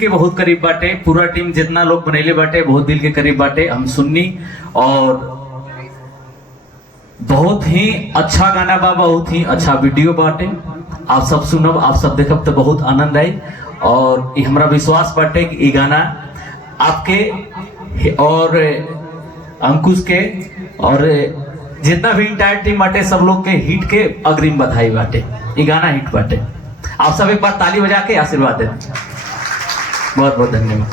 के बहुत करीब बाटे। पूरा टीम जितना लोग बनैले बाटे बहुत दिल के करीब बाटे। हम सुननी और बहुत ही अच्छा गाना बा, बहुत ही अच्छा वीडियो बाटे। आप सब सुनब, आप सब देखब तो बहुत आनंद आई। और हमारा विश्वास बाटे कि ये गाना आपके और अंकुश के और जितना भी इंटायर टीम बाटे सब लोग के हिट के अग्रिम बधाई बाटे। ये गाना हिट बाटे। आप सब एक बार ताली बजा के आशीर्वाद दें। बहुत बहुत धन्यवाद।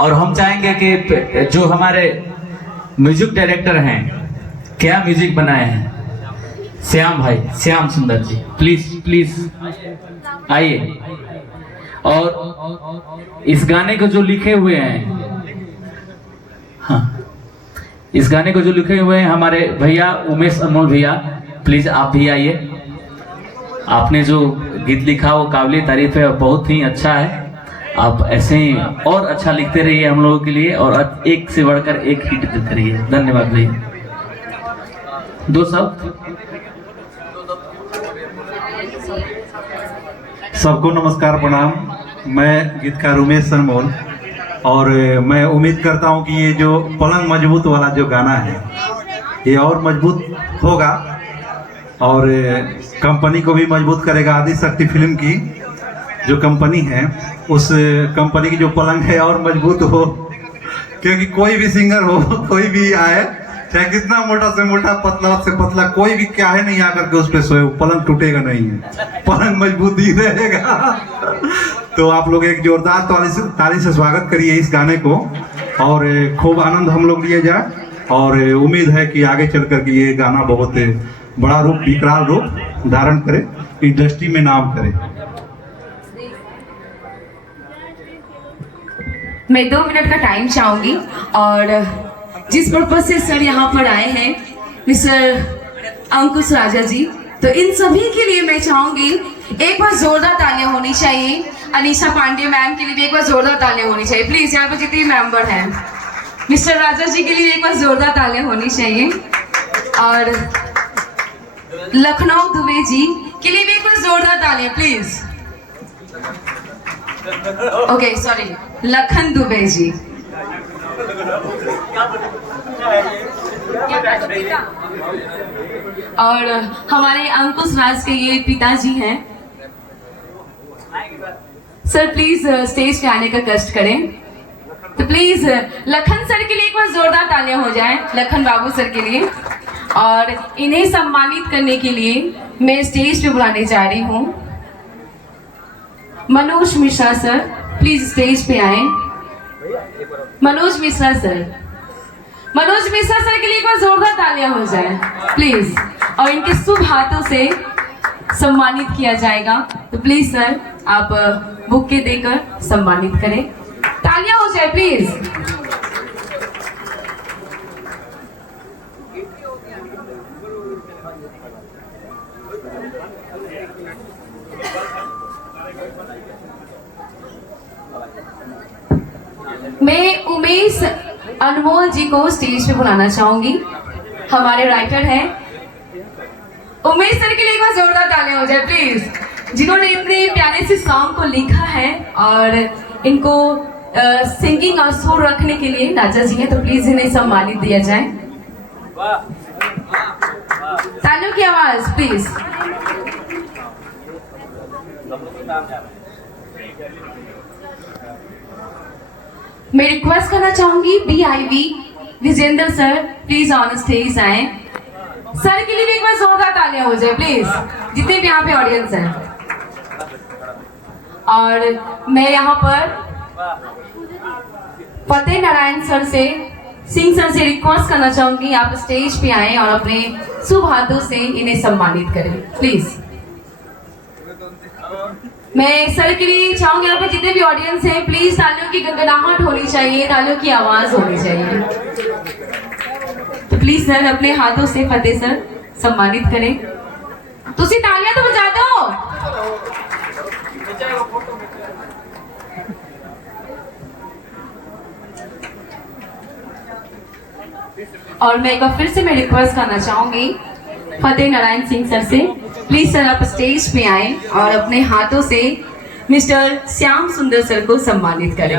और हम चाहेंगे कि जो हमारे म्यूजिक डायरेक्टर हैं, क्या म्यूजिक बनाए हैं, श्याम भाई, श्याम सुंदर जी, प्लीज प्लीज आइए। और इस गाने को जो लिखे हुए हैं, हाँ, इस गाने को जो लिखे हुए हैं हमारे भैया उमेश अनमोल भैया, प्लीज आप भी आइए। आपने जो गीत लिखा वो काबिल तारीफ है, बहुत ही अच्छा है। आप ऐसे ही और अच्छा लिखते रहिए हम लोगों के लिए, और एक से बढ़कर एक हिट देते रहिए। धन्यवाद भैया। दो शब्द। सबको नमस्कार, प्रणाम। मैं गीतकार उमेश अनमोल, और मैं उम्मीद करता हूं कि ये जो पलंग मजबूत वाला जो गाना है ये और मजबूत होगा और कंपनी को भी मजबूत करेगा। आदिशक्ति फिल्म की जो कंपनी है, उस कंपनी की जो पलंग है और मजबूत हो, क्योंकि कोई भी सिंगर हो, कोई भी आए, चाहे कितना मोटा से मोटा, पतला से पतला, कोई भी क्या है नहीं आकर के उस पर सोए, पलंग टूटेगा नहीं है, पलंग मजबूत ही रहेगा। तो आप लोग एक जोरदार ताली से स्वागत करिए इस गाने को, और खूब आनंद हम लोग लिए जाए। और उम्मीद है कि आगे चल कर के ये गाना बहुत बड़ा रूप, विकराल रूप धारण करे, इंडस्ट्री में नाम करे। मैं 2 मिनट का टाइम चाहूंगी, और जिस पर्पज से सर यहाँ पर आए हैं, मिस्टर अंकुश राजा जी, तो इन सभी के लिए मैं चाहूंगी एक बार जोरदार तालियां होनी चाहिए। अनीशा पांडे मैम के लिए भी एक बार जोरदार तालियां होनी चाहिए प्लीज। यहाँ पर जितने मेंबर हैं, मिस्टर राजा जी के लिए एक बार जोरदार तालियां होनी चाहिए। और लखनऊ दुबे जी के लिए भी एक बार जोरदार तालियां please. Okay sorry, Lakhan Dubey ji. और हमारे अंकुश राज के ये पिताजी हैं। सर प्लीज स्टेज पे आने का कष्ट करें। तो प्लीज लखन सर के लिए एक बार जोरदार तालियां हो जाएं, लखन बाबू सर के लिए। और इन्हें सम्मानित करने के लिए मैं स्टेज पे बुलाने जा रही हूँ Manoj Mishra sir, please stage पे आए। मनोज मिश्रा सर, मनोज मिश्रा सर के लिए एक बार जोरदार तालियां हो जाए प्लीज। और इनके शुभ हाथों से सम्मानित किया जाएगा। तो प्लीज सर आप बुके देकर सम्मानित करें। तालियां हो जाए प्लीज। मैं उमेश अनमोल जी को स्टेज पे बुलाना चाहूंगी। हमारे राइटर हैं उमेश सर के लिए एक बार जोरदार तालियां हो जाए प्लीज, जिन्होंने इतने प्यारे से सॉन्ग को लिखा है। और इनको सिंगिंग और सुर रखने के लिए राजा जी हैं, तो प्लीज इन्हें सम्मानित दिया जाए। तालियों की आवाज प्लीज। मैं रिक्वेस्ट करना चाहूंगी BIV Vijendra sir, please on stage आए। सर के लिए भी एक बार जोरदार तालियां हो जाए प्लीज, जितने भी यहाँ पे ऑडियंस हैं। और मैं यहाँ पर फतेह नारायण सर से, सिंह सर से रिक्वेस्ट करना चाहूंगी आप स्टेज पे आए और अपने शुभ हाथों से इन्हें सम्मानित करें प्लीज। मैं सर के लिए चाहूंगी यहाँ पे जितने भी ऑडियंस हैं, प्लीज तालियों की गड़गड़ाहट होनी चाहिए, तालियों की आवाज होनी चाहिए। तो प्लीज सर अपने हाथों से फतेह सर सम्मानित करें। तुसी तालियां तो बजा दो। और मैं एक बार फिर से मैं रिक्वेस्ट करना चाहूंगी फतेह नारायण सिंह सर से, प्लीज सर आप स्टेज पे आए और अपने हाथों से मिस्टर श्याम सुंदर सर को सम्मानित करें।